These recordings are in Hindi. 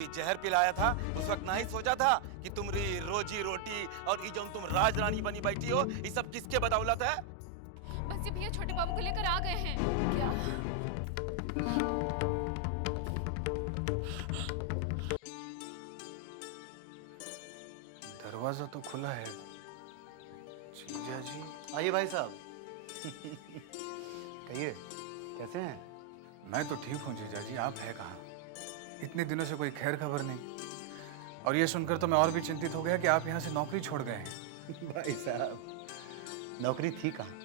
जहर पिलाया था उस वक्त नहीं सोचा था कि तुम्हारी रोजी रोटी और ये जो तुम राज रानी बनी बैठी हो ये सब किसके बदौलत है? बस ये भैया छोटे बाबू को लेकर आ गए हैं। क्या? दरवाजा तो खुला है। जीजा जी आइए भाई साहब। कहिए, कैसे हैं? मैं तो ठीक हूँ जीजा जी, आप है कहाँ? इतने दिनों से कोई खैर खबर नहीं। और ये सुनकर तो मैं और भी चिंतित हो गया कि आप यहाँ से नौकरी छोड़ गए हैं। भाई साहब, नौकरी थी कहाँ?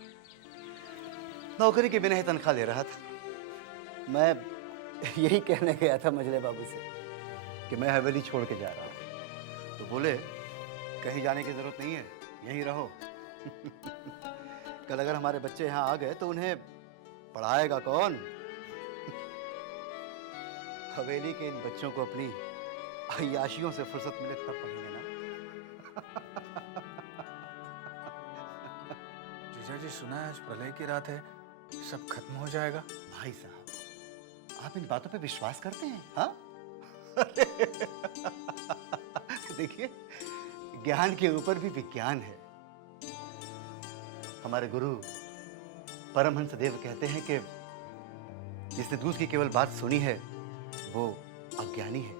नौकरी के बिना ही तनख्वाह ले रहा था। मैं यही कहने गया था मजले बाबू से कि मैं हवेली छोड़ के जा रहा हूँ, तो बोले कहीं जाने की जरूरत नहीं है, यहीं रहो। कल अगर हमारे बच्चे यहाँ आ गए तो उन्हें पढ़ाएगा कौन? हवेली के इन बच्चों को अपनी अय्याशियों से फुर्सत मिले तब पढ़ेंगे ना। जीजा जी सुना है आज प्रलय की रात है, सब खत्म हो जाएगा। भाई साहब, आप इन बातों पे विश्वास करते हैं? हाँ? देखिए, ज्ञान के ऊपर भी विज्ञान है। हमारे गुरु परमहंस देव कहते हैं कि जिसने दूध की केवल बात सुनी है वो अज्ञानी है,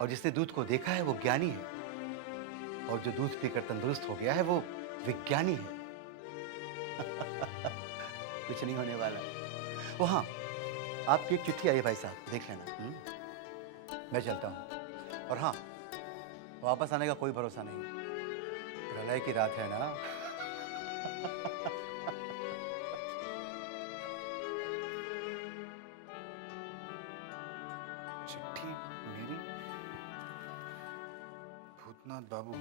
और जिसने दूध को देखा है वो ज्ञानी है, और जो दूध पीकर तंदुरुस्त हो गया है वो विज्ञानी है। कुछ नहीं होने वाला। वो हाँ, आपकी एक चिट्ठी आई है भाई साहब, देख लेना। मैं चलता हूँ। और हाँ, वापस आने का कोई भरोसा नहीं, प्रलय की रात है ना। चिट्ठी मेरी? भूतनाथ बाबू,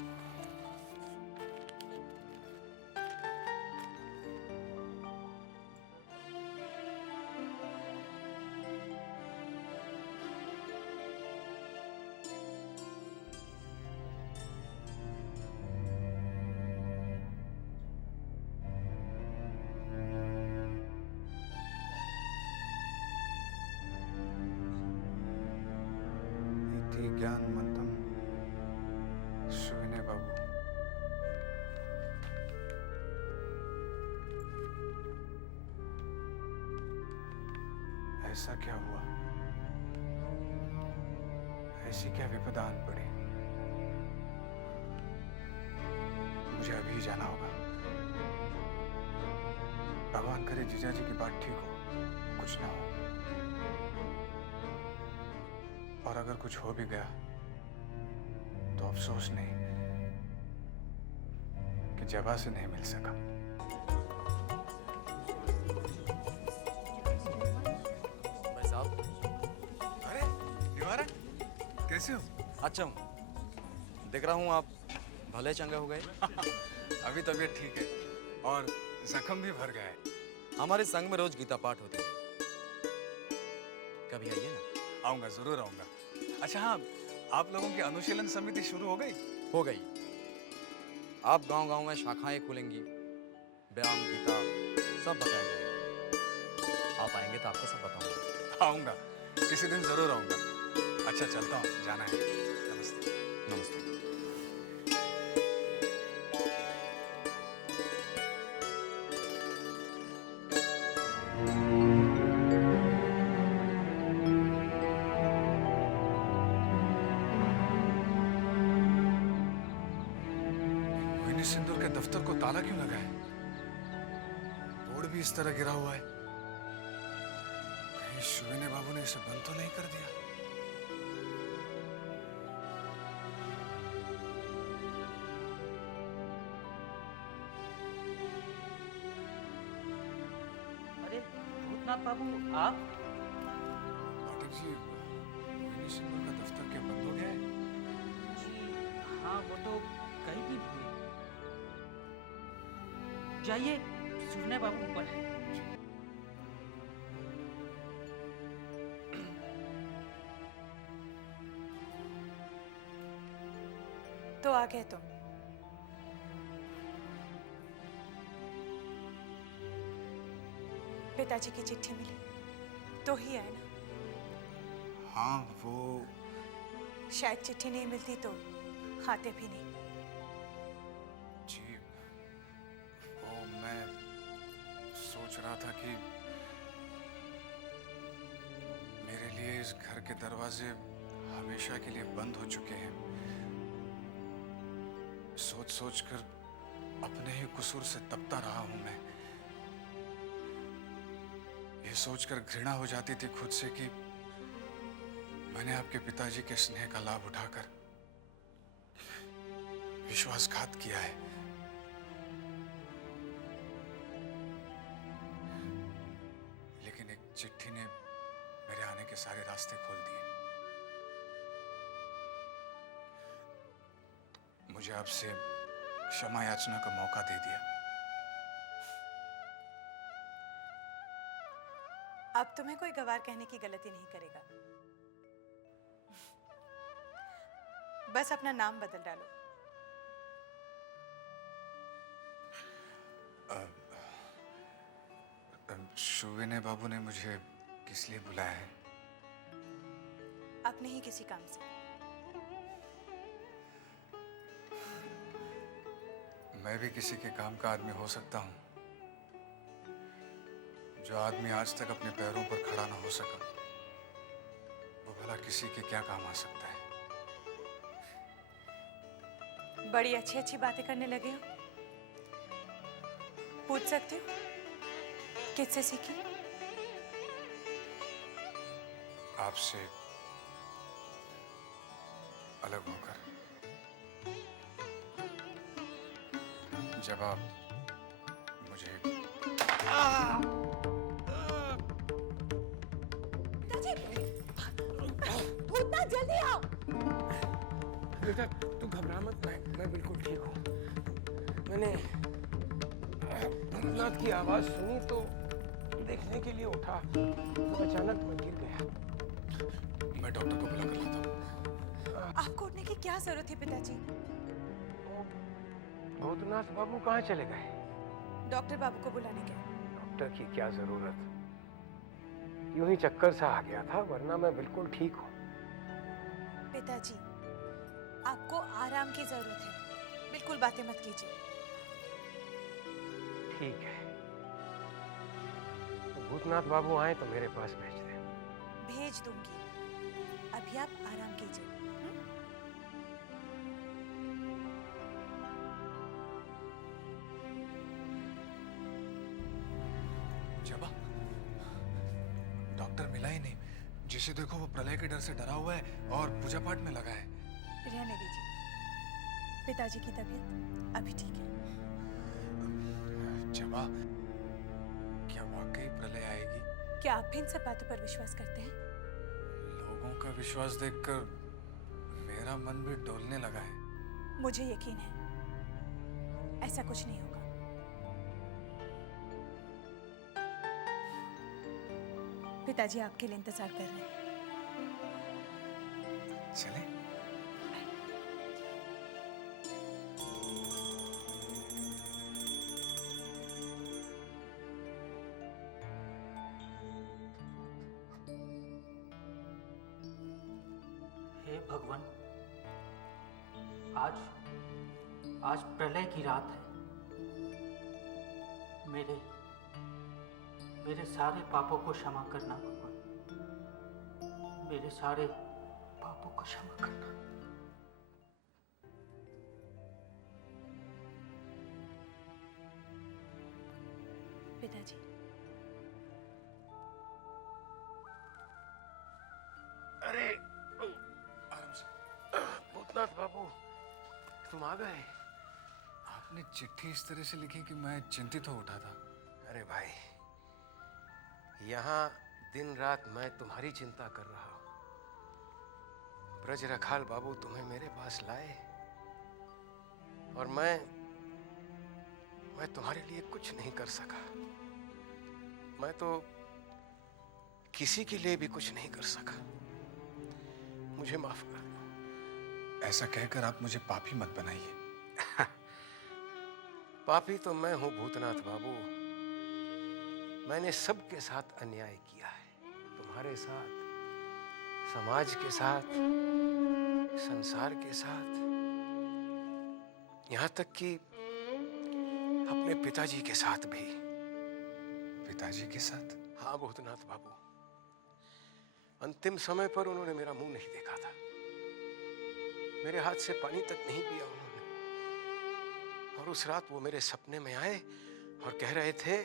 इति ज्ञान मंतम सुविनय बाबू। ऐसा क्या हुआ? ऐसी क्या विपदा आन पड़ी? मुझे अभी जाना होगा। भगवान करे जीजा जी की बात ठीक हो, कुछ ना हो। और अगर कुछ हो भी गया तो अफसोस नहीं कि जवा से नहीं मिल सका। भाई साहब। अरे निवारक, कैसे हो? अच्छा हूँ, देख रहा हूँ आप भले चंगे हो गए। अभी तबीयत ठीक है और जख्म भी भर गया है। हमारे संग में रोज गीता पाठ होते हैं, कभी आइए ना। आऊंगा, जरूर आऊंगा। अच्छा हाँ, आप लोगों की अनुशीलन समिति शुरू हो गई? हो गई। आप गांव-गांव में शाखाएं खुलेंगी, व्यायाम गीता सब बताया जाएगा। आप आएंगे तो आपको सब बताऊंगा। आऊंगा, किसी दिन जरूर आऊंगा। अच्छा चलता हूँ, जाना है। नमस्ते। नमस्ते। मोहिनी सिंदूर के दफ्तर को ताला क्यों लगा है? बोर्ड भी इस तरह गिरा हुआ है। कहीं शुविने बाबू ने इसे बंद तो नहीं कर दिया? अरे भूतनाथ बाबू, आप? पाठक जी, मोहिनी सिंदूर का दफ्तर क्या बंद हो गया है? जी हाँ, वो तो कई दिन हुए। जाइए, सुनने बाबू ऊपर है। तो आ गए तुम। पिताजी की चिट्ठी मिली तो ही आए ना? हाँ वो शायद चिट्ठी नहीं मिलती तो खाते भी नहीं। जी वो मैं सोच रहा था कि मेरे लिए इस घर के दरवाजे हमेशा के लिए बंद हो चुके हैं। सोच सोच कर अपने ही कसूर से तपता रहा हूं मैं। ये सोचकर घृणा हो जाती थी खुद से कि मैंने आपके पिताजी के स्नेह का लाभ उठाकर विश्वासघात किया है। लेकिन एक चिट्ठी ने मेरे आने के सारे रास्ते खोल दिए। मुझे आपसे क्षमा याचना का मौका दे दिया। अब तुम्हें कोई गवार कहने की गलती नहीं करेगा। बस अपना नाम बदल डालो। शुविने बाबू ने मुझे किस लिए बुलाया है? अपने ही किसी काम से। मैं भी किसी के काम का आदमी हो सकता हूँ। जो आदमी आज तक अपने पैरों पर खड़ा ना हो सका, वो भला किसी के क्या काम आ सकता है? बड़ी अच्छी अच्छी बातें करने लगे हो। पूछ सकते हो किससे सीखी? आपसे अलग होकर। जब आप मुझे जल्दी आओ। बेटा तू घबरा मत, मैं बिल्कुल ठीक हूँ। मैंने भूतनाथ की आवाज सुनी तो देखने के लिए उठा तो अचानक मैं गिर गया। मैं डॉक्टर को बुला कर लाता हूँ। आपको उठने की क्या जरूरत है पिताजी? भूतनाथ बाबू कहाँ चले गए? डॉक्टर बाबू को बुलाने गए। डॉक्टर की क्या जरूरत, यूं ही चक्कर सा आ गया था, वरना मैं बिल्कुल ठीक हूँ। पिताजी आपको आराम की जरूरत है, बिल्कुल बातें मत कीजिए। ठीक है, तो भूतनाथ बाबू आए तो मेरे पास भेज दे। भेज दूंगी, अभी आप आराम कीजिए। जबा, डॉक्टर मिला ही नहीं। जिसे देखो वो प्रलय के डर से डरा हुआ है और पूजा पाठ में लगा है। रहने दीजिए, पिताजी की तबीयत अभी ठीक है। जबा, क्या वाकई प्रलय आएगी? क्या आप भी इन सब बातों पर विश्वास करते हैं? लोगों का विश्वास देखकर मेरा मन भी डोलने लगा है। मुझे यकीन है ऐसा कुछ नहीं होगा। पिताजी आपके लिए इंतजार कर रहे हैं। चले? हे भगवान, आज प्रलय की रात है। मेरे सारे पापों को क्षमा करना भगवान, मेरे सारे पापों को क्षमा करना। पिताजी, अरे आराम से। भूतनाथ बाबू, तुम आ गए? आपने चिट्ठी इस तरह से लिखी कि मैं चिंतित हो उठा था। अरे भाई, यहाँ दिन रात मैं तुम्हारी चिंता कर रहा हूँ। ब्रज रखाल बाबू तुम्हें मेरे पास लाए और मैं तुम्हारे लिए कुछ नहीं कर सका। मैं तो किसी के लिए भी कुछ नहीं कर सका। मुझे माफ कर दो। ऐसा कहकर आप मुझे पापी मत बनाइए। पापी तो मैं हूं भूतनाथ बाबू। मैंने सबके साथ अन्याय किया है, तुम्हारे साथ समाज के साथ, संसार के साथ, यहाँ तक कि अपने पिताजी के साथ भी। पिताजी के साथ? हाँ भूतनाथ बाबू, अंतिम समय पर उन्होंने मेरा मुंह नहीं देखा था, मेरे हाथ से पानी तक नहीं पिया उन्होंने। और उस रात वो मेरे सपने में आए और कह रहे थे,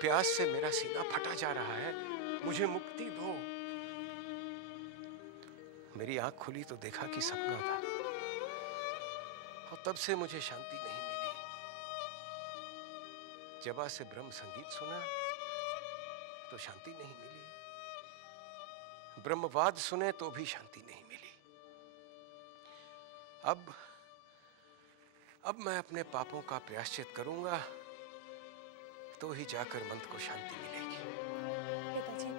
प्यास से मेरा सीना फटा जा रहा है, मुझे मुक्ति दो। मेरी आंख खुली तो देखा कि सपना था, और तब से मुझे शांति नहीं मिली। जबा से ब्रह्म संगीत सुना तो शांति नहीं मिली, ब्रह्मवाद सुने तो भी शांति नहीं मिली। अब मैं अपने पापों का प्रायश्चित करूंगा तो ही जाकर मन को शांति मिलेगी। पिताजी,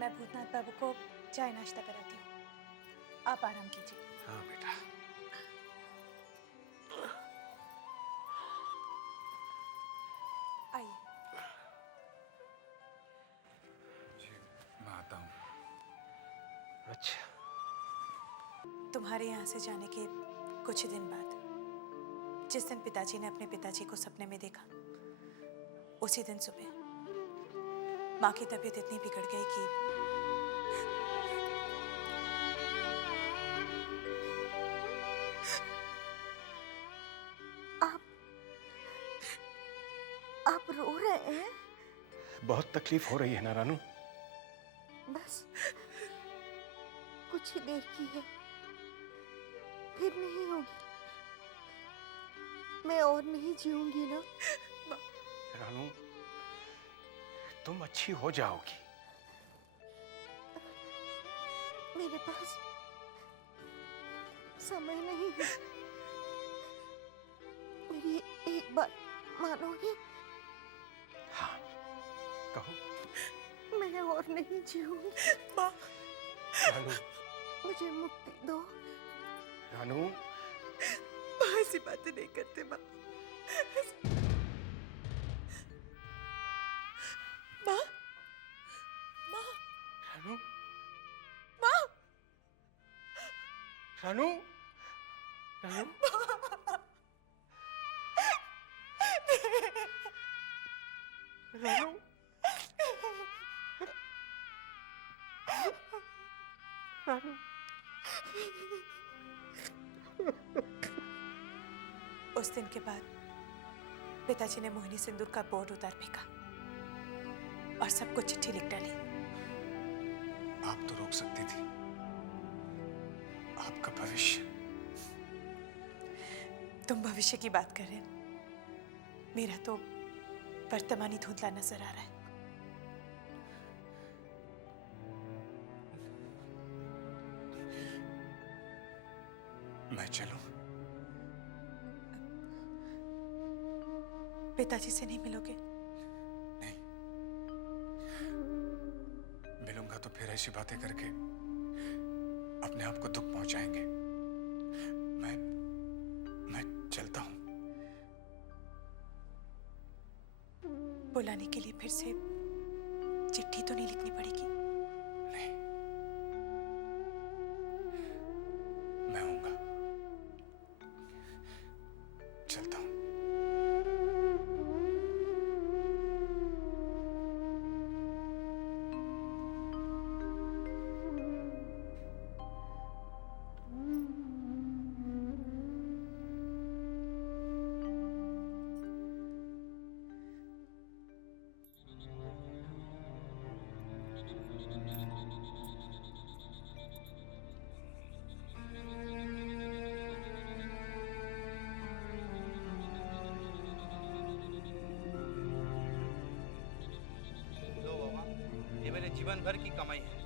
मैं भूतनाथ बाबू को चाय नाश्ता कराती हूँ, आप आराम कीजिए। हाँ बेटा। आइए। जी मैं आता हूँ। अच्छा, तुम्हारे यहाँ से जाने के कुछ ही दिन बाद, जिस दिन पिताजी ने अपने पिताजी को सपने में देखा, उसी दिन सुबह माँ की तबीयत इतनी बिगड़ गई कि आप रो रहे हैं? बहुत तकलीफ हो रही है ना रानू? बस कुछ ही देर की है, फिर नहीं होगी। मैं और नहीं जीऊंगी ना। रानू, तुम अच्छी हो जाओगी। मेरे पास समय नहीं है। मेरी एक बात मानोगे? हाँ, कहो। मैं और नहीं जीऊंगी। रानू, मुझे मुक्ति दो। रानू, ऐसी बातें नहीं करते माँ। माँ, माँ, रानू, माँ, रानू, रानू, रानू, रानू। उस दिन के बाद पिताजी ने मोहिनी सिंदूर का बोर्ड उतार फेंका और सबको चिट्ठी लिख डाली। आप तो रोक सकती थी, आपका भविष्य। तुम भविष्य की बात कर रहे हो, मेरा तो वर्तमान ही धुंधला नजर आ रहा है। मैं चलूं? पिताजी से नहीं मिलोगे? नहीं, मिलूंगा तो फिर ऐसी बातें करके अपने आप को दुख पहुंचाएंगे। मैं चलता हूं। बुलाने के लिए फिर से चिट्ठी तो नहीं लिखनी पड़ेगी? नहीं, मैं आऊंगा। चलता हूं। ये मेरे जीवन भर की कमाई है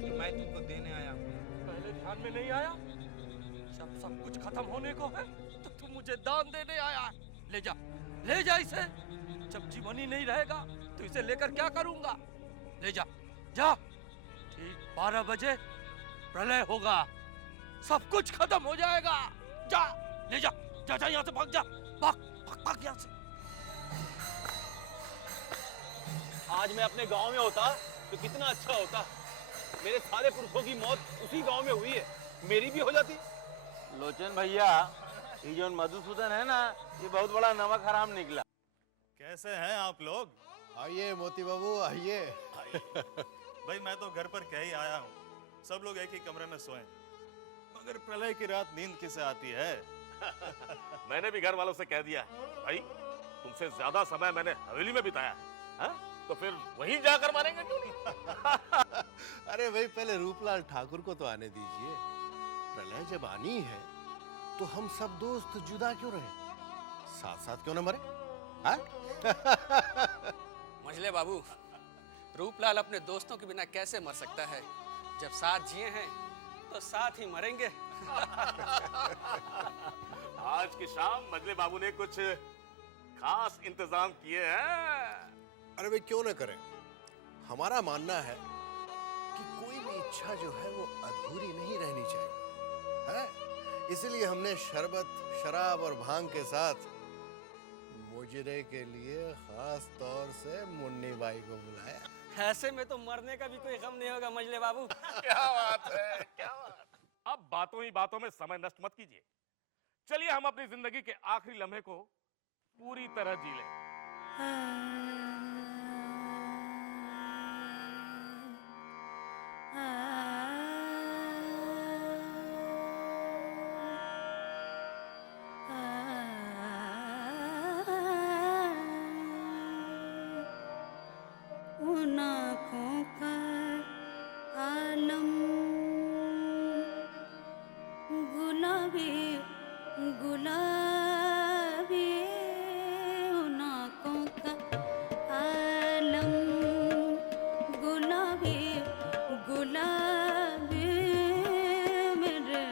कि मैं तुमको देने आया हूँ। पहले ध्यान में नहीं आया? जब सब कुछ खत्म होने को है तो तुम मुझे दान देने आया। ले जा इसे। जब जीवन ही नहीं रहेगा तो इसे लेकर क्या करूंगा? ले जा, जा। ठीक 12 बजे प्रलय होगा, सब कुछ खत्म हो जाएगा। जा, ले जा, जा, जा, यहाँ से भाग जा, भाग, भाग, भाग यहाँ से। आज मैं अपने गांव में होता तो कितना अच्छा होता। मेरे सारे पुरखों की मौत उसी गांव में हुई है, मेरी भी हो जाती। लोचन भैया, ये जो मधुसूदन है ना, ये बहुत बड़ा नमक हराम निकला। कैसे हैं आप लोग? आइए मोती बाबू आइए। भाई मैं तो घर पर कह ही आया हूँ, सब लोग एक ही कमरे में सोएं। मगर प्रलय की रात नींद किसे आती है? मैंने भी घर वालों से कह दिया भाई, तुमसे ज्यादा समय मैंने हवेली में बिताया है, हा? तो फिर वहीं जाकर मारेंगे क्यों नहीं? अरे भाई पहले रूपलाल ठाकुर को तो आने दीजिए। प्रलय जब आनी है तो हम सब दोस्त जुदा क्यों रहे, साथ साथ क्यों न मरे? मझले बाबू, रूपलाल अपने दोस्तों के बिना कैसे मर सकता है? जब साथ जिए हैं तो साथ ही मरेंगे। आज की शाम मजले बाबू ने कुछ खास इंतजाम किए हैं। अरे भाई क्यों न करें, हमारा मानना है कि कोई भी इच्छा जो है वो अधूरी नहीं रहनी चाहिए, है? इसलिए हमने शरबत, शराब और भांग के साथ मुजरे के लिए खास तौर से मुन्नी बाई को बुलाया। ऐसे में तो मरने का भी कोई गम नहीं होगा मजले बाबू। क्या बात है, क्या बात। अब बातों ही बातों में समय नष्ट मत कीजिए, चलिए हम अपनी जिंदगी के आखिरी लम्हे को पूरी तरह जी लें। उन आँखों का आलम गुलाबी गुलाबी, उन आँखों का आलम गुलाबी गुलाबी, मेरे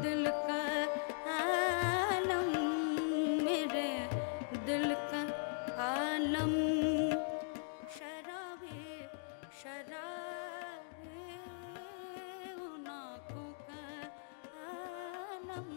दिल का आलम, मेरे दिल का आलम, शराबी शराबी, उन आँखों का आलम।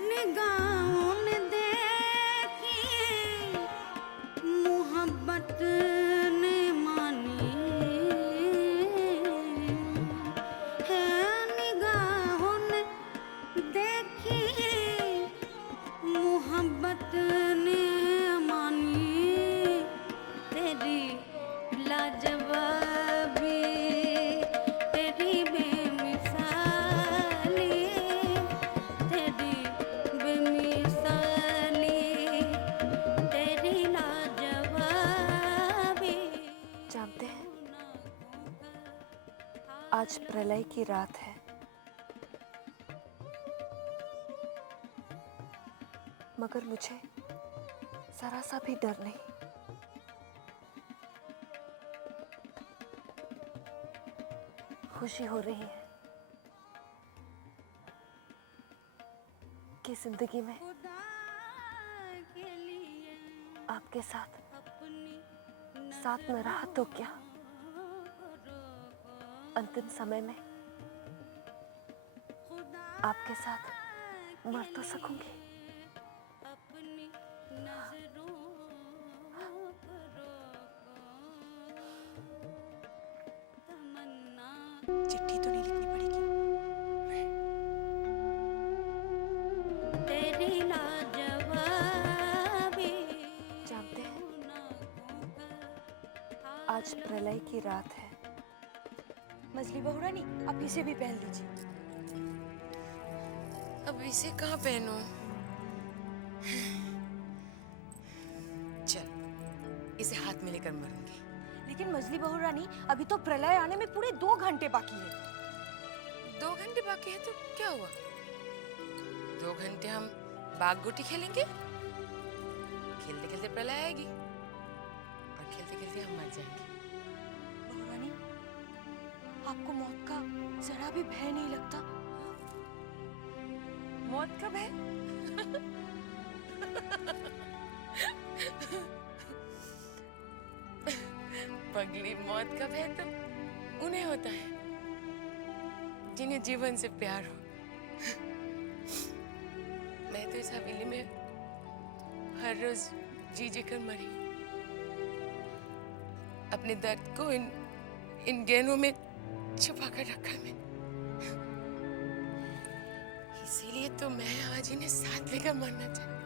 निगाहों ने देखी मोहब्बत ने मानी है, निगाहों ने देखी मोहब्बत ने मानी, तेरी लाजवाबी तेरी बेमिसाली, तेरी बेमिसाली तेरी लाजवाबी। जानते हैं, आज प्रलय की रात है। मगर मुझे जरा सा भी डर नहीं। खुशी हो रही है कि जिंदगी में आपके साथ न रहा तो क्या, अंतिम समय में आपके साथ मर तो सकूंगी। चिट्ठी तो नहीं लिखनी पड़ेगी। तेरी लाजवाबी। जानते हैं, आज प्रलय की रात है। मजली बहू रानी, आप इसे भी पहन लीजिए। अब इसे कहाँ पहनूं? चल, इसे हाथ में लेकर मरूंगी। लेकिन मजली बहू रानी, अभी तो प्रलय आने में पूरे 2 घंटे बाकी है। 2 घंटे बाकी है तो क्या हुआ? 2 घंटे हम बाग गोटी खेलेंगे, खेलते खेलते प्रलय आएगी और खेलते खेलते हम मर जाएंगे। बहू रानी, आपको मौत का जरा भी भय नहीं लगता? मौत का भय? पगली मौत का भय तो उन्हें होता है जिन्हें जीवन से प्यार हो। मैं तो इस हवेली में हर रोज जी जी कर मरी, अपने दर्द को इन गहनों में छुपा कर रखा है मैंने। इसीलिए तो मैं आज इन्हें साथ लेकर मरना चाहती।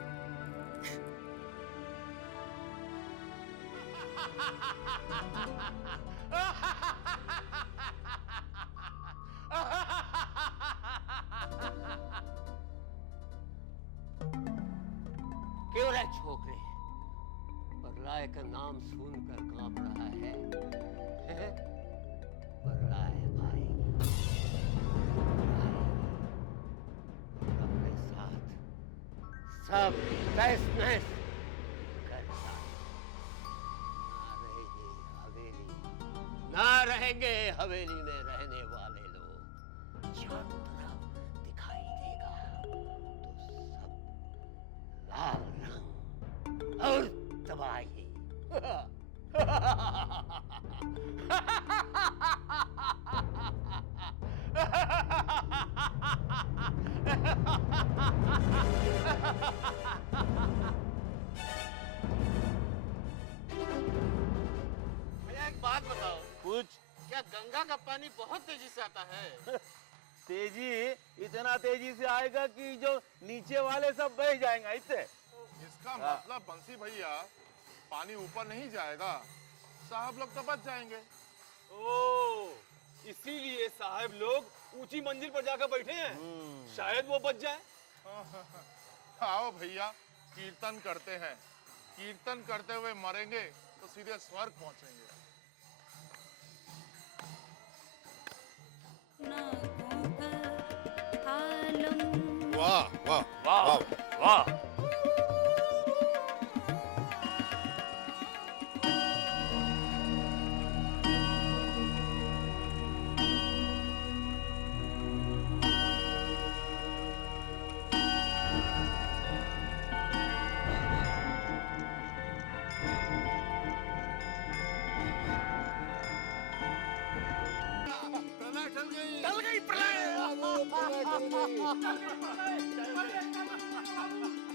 क्यों रे छोकरे, बर्राय का नाम सुनकर कांप रहा है? बर्राय भाई, अपने साथ सब तहस नहस कर ना रहेंगे हवेली में रहने वाले लोग। चारों तरफ दिखाई देगा तो सब लाल रंग और तबाही। भैया एक बात बताओ, कुछ क्या गंगा का पानी बहुत तेजी से आता है? तेजी इतना तेजी से आएगा कि जो नीचे वाले सब बह जाएंगे इससे। इसका मतलब बंसी भैया पानी ऊपर नहीं जाएगा, साहब लोग तो बच जाएंगे। ओ, इसीलिए साहब लोग ऊंची मंजिल पर जाकर बैठे हैं, शायद वो बच जाए। आओ भैया कीर्तन करते हैं, कीर्तन करते हुए मरेंगे तो सीधे स्वर्ग पहुंचेंगे। वाह वाह वाह वाह।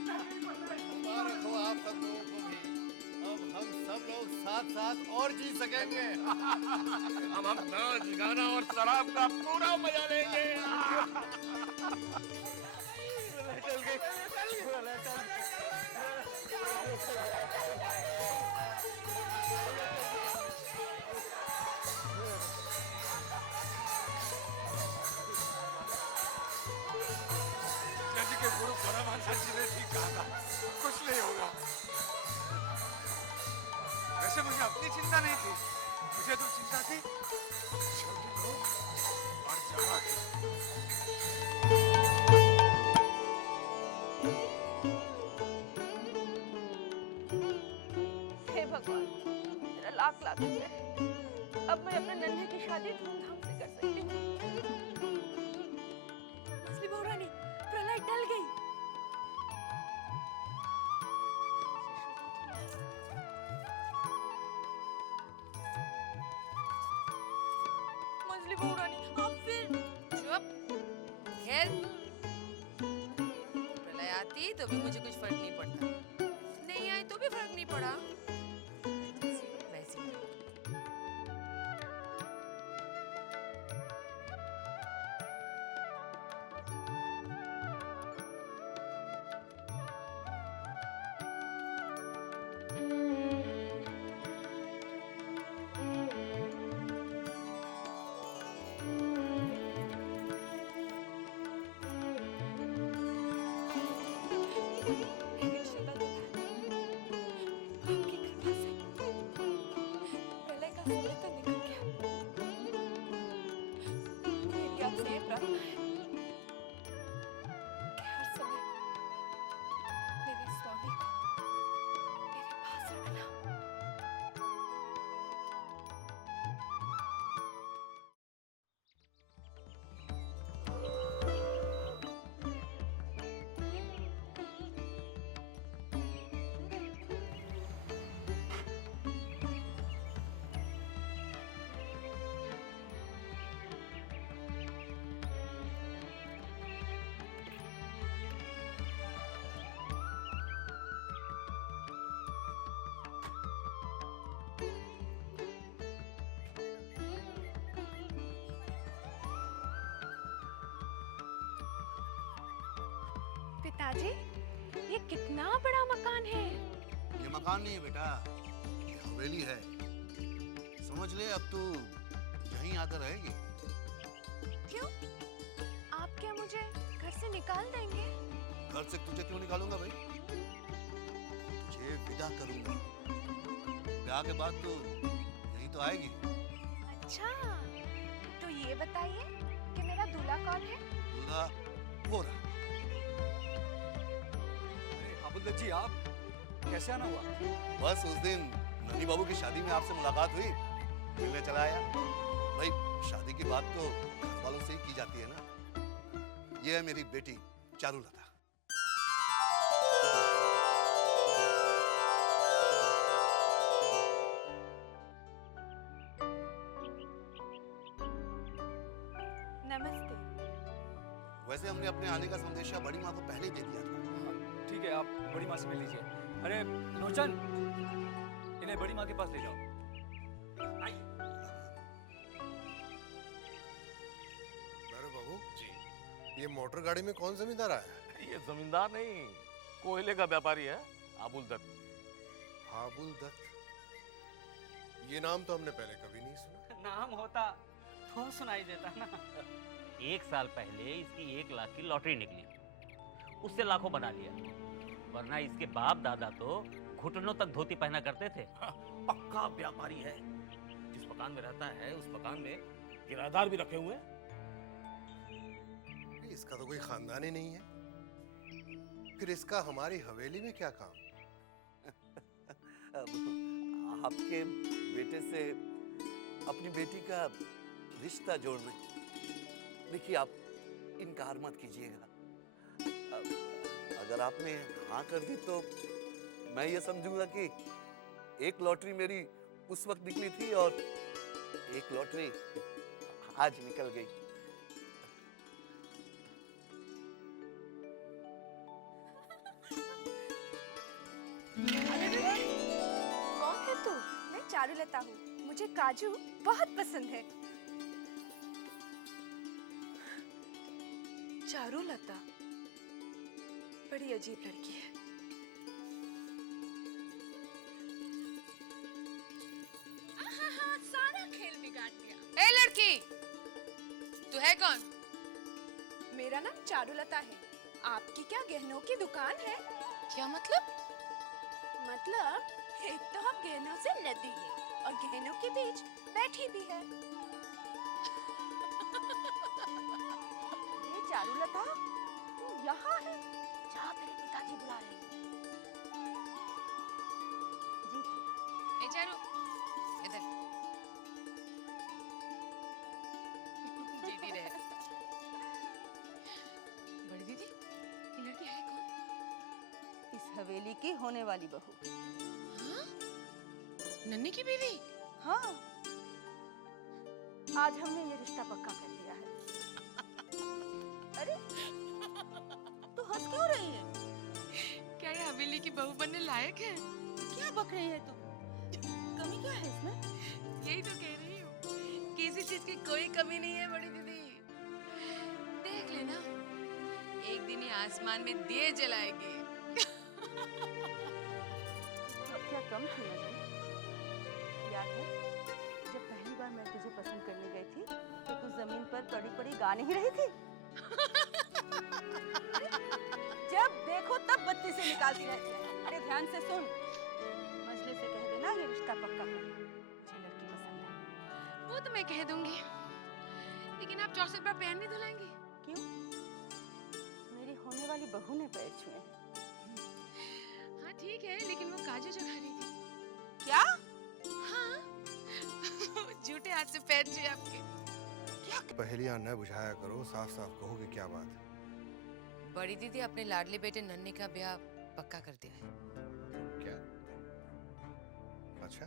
मुबारक हो आप सब लोगों को भी। अब हम सब लोग साथ साथ और जी सकेंगे। अब हम नाच गाना और शराब का पूरा मजा लेंगे। चल गई। के गुरु परमहंस जी ने ठीक कहा था, कुछ नहीं होगा। वैसे मुझे अपनी चिंता नहीं थी, मुझे तो चिंता थी छोटी को और जवा की। हे भगवान, तेरा लाख लाख शुक्र है। अब मैं अपने नन्हे की शादी धूमधाम से कर सकती हूँ। मछली बहू रानी, प्रलय टल गई। मछली बहू रानी, आप फिर चुप। खैर, प्रलय आती तो भी मुझे कुछ फर्क नहीं पड़ता, नहीं आई तो भी फर्क नहीं पड़ा। वैसे ही। आपकी पिताजी, ये कितना बड़ा मकान है। ये मकान नहीं है बेटा, ये हवेली है। समझ ले, अब तू यहीं आकर रहेगी। क्यों? आप क्या मुझे घर से निकाल देंगे? घर से तुझे क्यों निकालूंगा भाई? तुझे विदा करूंगा। ब्याह के बाद तू यहीं तो आएगी। अच्छा, तो ये बताइए कि मेरा दूल्हा कौन है? दूल्हा वो रहा। अबुल दत्त जी, आप कैसे आना हुआ? बस उस दिन नन्ही बाबू की शादी में आपसे मुलाकात हुई, मिलने चला आया। भाई शादी की बात तो घर वालों से ही की जाती है ना। ये है मेरी बेटी चारुलता। नमस्ते। वैसे हमने अपने आने का संदेशा बड़ी माँ को पहले ही दे दिया था। ठीक है, आप बड़ी माँ से मिल लीजिए। अरे नौचंद, इन्हें बड़ी माँ के पास ले जाओ। अरे बाबू जी, ये मोटर गाड़ी में कौन जमींदार आया? ये जमींदार नहीं, कोयले का व्यापारी है, आबुल दत्त। आबुल दत्त, ये नाम तो हमने पहले कभी नहीं सुना। नाम होता तो सुनाई देता ना। 1 साल पहले इसकी 1 लाख की लॉटरी निकली, उससे लाखों बना लिया। वरना इसके बाप दादा तो घुटनों तक धोती पहना करते थे। पक्का व्यापारी है। जिस मकान में रहता है उस मकान में किराएदार भी रखे हुए हैं। इसका तो कोई खानदान ही नहीं है, फिर इसका हमारी हवेली में क्या काम? आपके बेटे से अपनी बेटी का रिश्ता जोड़ने, देखिए आप इनकार मत कीजिएगा। अगर आपने हाँ कर दी तो मैं ये समझूंगा कि एक लॉटरी मेरी उस वक्त निकली थी और एक लॉटरी आज निकल गई। कौन है तू? मैं चारुलता हूँ। मुझे काजू बहुत पसंद है। चारुलता बड़ी अजीब लड़की है। सारा खेल बिगाड़ दिया। ए लड़की, तू है कौन? मेरा नाम चारुलता है। आपकी क्या गहनों की दुकान है? क्या मतलब? मतलब एक तो हम गहनों से लदी है और गहनों के बीच बैठी भी है। ये चारुलता, तू यहाँ है? जा, तेरे पिताजी बुला रहे हैं। जी ए चारू, इधर। जीती रहे। बड़ी दीदी, ये लड़की है कौन? इस हवेली की होने वाली बहू। हाँ? नन्ही की बीवी? हाँ, आज हमने ये रिश्ता पक्का कर दिया है। अरे तू हंस क्यों रही है? क्या ये हवेली की बहू बनने लायक है? क्या बक रही है तू? कमी क्या है इसमें? यही तो कह रही हूँ, किसी चीज की कोई कमी नहीं है बड़ी दीदी। देख लेना, एक दिन ये आसमान में दिए जलाएगी। अब क्या कम थी नजर? याद है जब पहली बार मैं तुझे पसंद करने गई थी तो तू जमीन पर पड़ी पड़ी गा नहीं रही थी? जब देखो तब बत्ती से निकालती रहती है। अरे ध्यान से सुन, मजले से कह देना ये रिश्ता पक्का कर, मुझे लड़की पसंद है। वो तो मैं कह दूंगी, लेकिन आप 64 बार पैर नहीं धुलाएंगी? क्यों? मेरी होने वाली बहू ने पैर छुए हैं। हाँ ठीक है, लेकिन वो काजू जो खा रही थी। क्या? हाँ, झूठे हाथ से पैर छुए आपके। पहेलियां न बुझाया करो, साफ साफ कहो कि क्या बात है। बड़ी दीदी अपने लाडले बेटे नन्हे का ब्याह पक्का कर दिया है। क्या? अच्छा,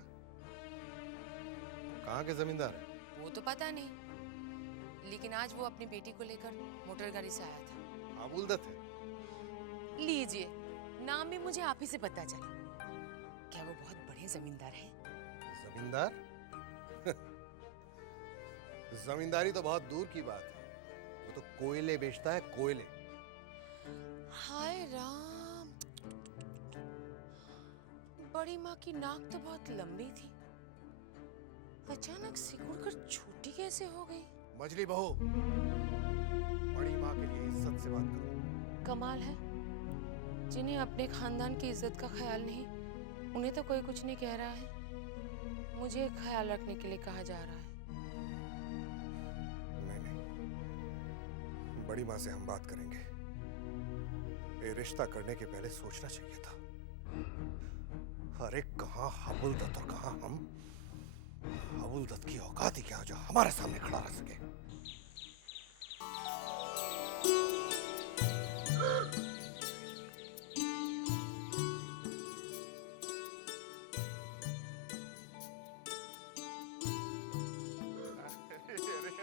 कहाँ के जमींदार है? वो तो पता नहीं, लेकिन आज वो अपनी बेटी को लेकर मोटर गाड़ी से आया था। आबुल दत्त है? लीजिए, नाम भी मुझे आप ही से पता चला। क्या वो बहुत बड़े जमींदार हैं? जमींदार? जमींदारी तो बहुत दूर की बात है, वो तो कोयले बेचता है, कोयले। हाय राम, बड़ी माँ की नाक तो बहुत लंबी थी, अचानक सिकुड़कर छोटी कैसे हो गई? मजली बहू, बड़ी माँ के लिए इज्जत से बात करो। कमाल है, जिन्हें अपने खानदान की इज्जत का ख्याल नहीं, उन्हें तो कोई कुछ नहीं कह रहा है, मुझे ख्याल रखने के लिए कहा जा रहा है। नहीं, बड़ी माँ से हम बात करेंगे। ये रिश्ता करने के पहले सोचना चाहिए था। अरे कहाँ हबुलदत्त और कहाँ हम। हबुलदत्त की औकात ही क्या जो हमारे सामने खड़ा रह सके।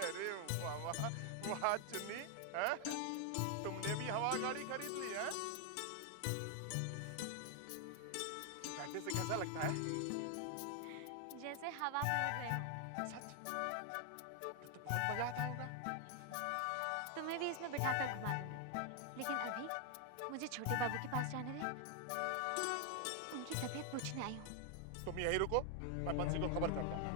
अरे वाह वाह चुन्नी, हैं? तुमने भी हवा गाड़ी खरीद ली है? बैठने से कैसा लगता है? जैसे हवा में उड़ रहे हो। सच? तो बहुत मजा आता होगा। तुम्हें भी इसमें बिठाकर घुमा दूंगी, लेकिन अभी मुझे छोटे बाबू के पास जाने दे। उनकी तबीयत पूछने आई हूँ। तुम यहीं रुको, मैं बंसी को खबर करता हूँ।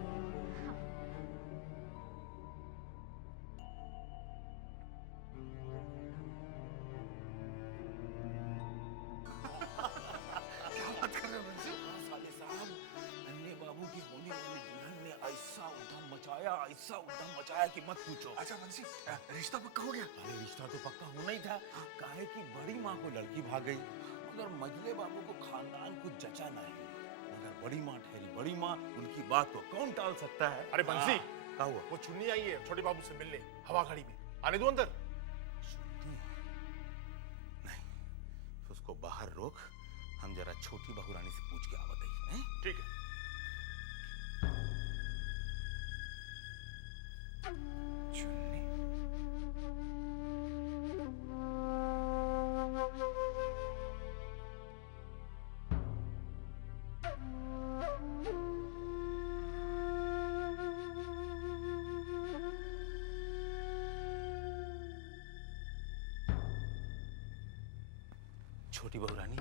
ऐसा उद्यम मचाया कि मत पूछो। अच्छा बंसी, रिश्ता पक्का हो गया? अरे रिश्ता तो पक्का होना ही था। काहे कि बड़ी माँ को लड़की भाग गई, मगर मजले बाबू को खानदान कुछ जचा नहीं। मगर बड़ी माँ ठहरी बड़ी माँ, उनकी बात को कौन टाल सकता है? अरे बंसी, क्या हुआ? वो चुन्नी आई है छोटे बाबू से मिलने हवा गाड़ी में, आने दो अंदर। नहीं, उसको बाहर रोक, हम जरा छोटी बहू रानी से पूछ के आवत है। ठीक है। छोटी बहू रानी,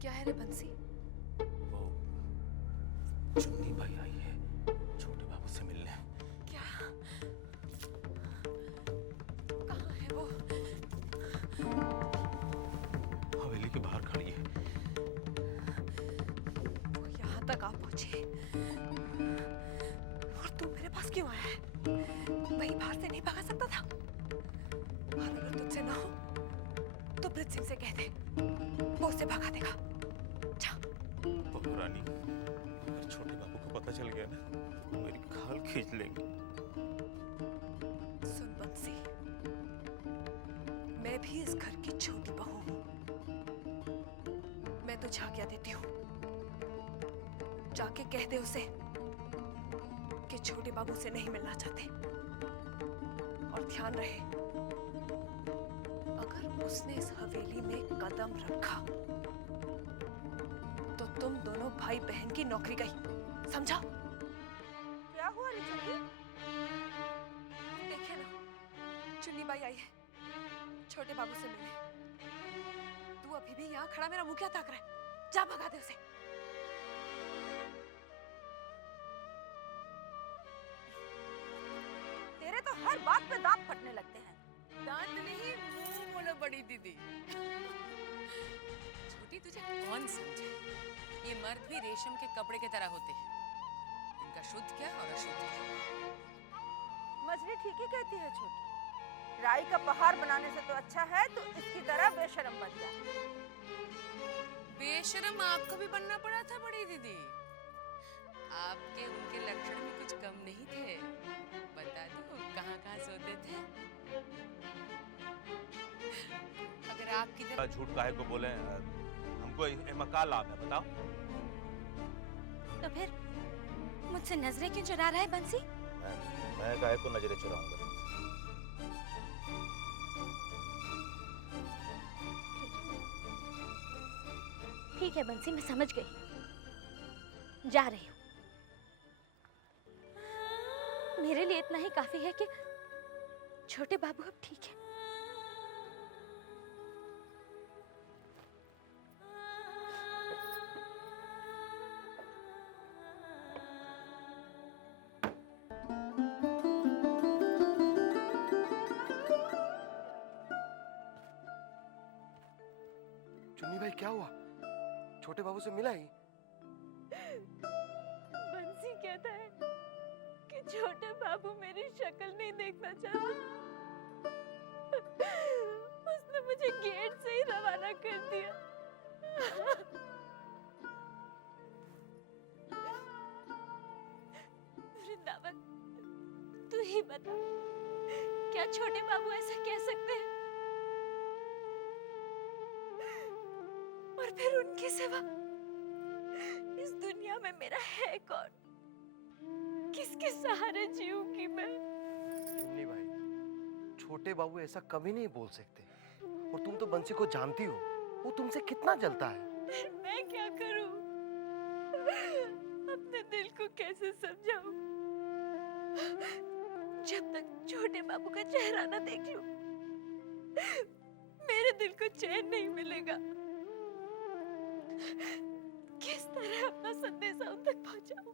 क्या है रे बंसी? वो चुन्नी भाई आई है छोटे बाबू से मिलने। क्या? कहाँ है वो? हवेली के बाहर खड़ी है। वो यहाँ तक आ पहुंची और तू मेरे पास क्यों आया है? वही बाहर से नहीं भगा सकता था? और अगर तुझसे ना हो तो ब्रिज सिंह से कह दे, वो उसे भगा देगा। जा। बहू रानी, अगर छोटे बाबू को पता चल गया ना, तो मेरी खाल खींच लेंगे। सुन बंसी, मैं भी इस घर की छोटी बहू हूँ। मैं तुझे आज्ञा देती हूँ, जाके कह दे उसे कि छोटे बाबू से नहीं मिलना चाहते। और ध्यान रहे, अगर उसने इस हवेली में कदम रखा तो तुम दोनों भाई बहन की नौकरी गई, समझा? क्या हुआ रे चुन्नी? देखिए ना, चुन्नी बाई आई है छोटे बाबू से मिलने। तू अभी भी यहाँ खड़ा मेरा मुंह क्या ताक रहा है? जा भगा दे उसे। तेरे तो हर बात पे दांत फटने लगते हैं। दांत नहीं, मुंह बोलो बड़ी दीदी। छोटी, तुझे कौन समझे? ये मर्द भी रेशम के कपड़े की तरह होते हैं, इनका शुद्ध क्या और अशुद्ध क्या। मछली ठीक ही कहती है छोटी। राई का पहाड़ बनाने से तो अच्छा है तो इसकी तरह बेशरम बन जा। बेशरम आपको भी बनना पड़ा था बड़ी दीदी। आपके उनके लक्षण भी कुछ कम नहीं थे। बता दो कहाँ कहाँ सोते थे? अगर आपकी तरह झूठ काहे को बोले? हमको इनमें क्या लाभ है बताओ? तो फिर मुझसे नजरें क्यों चुरा रहा है बंसी? मैं काहे को नजरें चुराऊंगा? ठीक है बंसी, मैं समझ गई, जा रही हूँ। इतना ही काफी है कि छोटे बाबू अब ठीक है। चुन्नी भाई क्या हुआ? छोटे बाबू से मिला ही? बंसी कहता है कि छोटे बाबू मेरी शक्ल नहीं देखना चाहते। उसने मुझे गेट से ही रवाना कर दिया। वृंदावन, तू ही बता, क्या छोटे बाबू ऐसा कह सकते हैं? और फिर उनके सिवा इस दुनिया में मेरा है कौन? किसके सहारे जीऊंगी मैं? चुन्नी भाई, छोटे बाबू ऐसा कभी नहीं बोल सकते। और तुम तो बंसी को जानती हो, वो तुमसे कितना जलता है। फिर मैं क्या करूं? अपने दिल को कैसे समझाऊं? जब तक छोटे बाबू का चेहरा ना देख लूं, मेरे दिल को चैन नहीं मिलेगा। किस तरह अपना संदेशा उन तक पहुंचाऊं?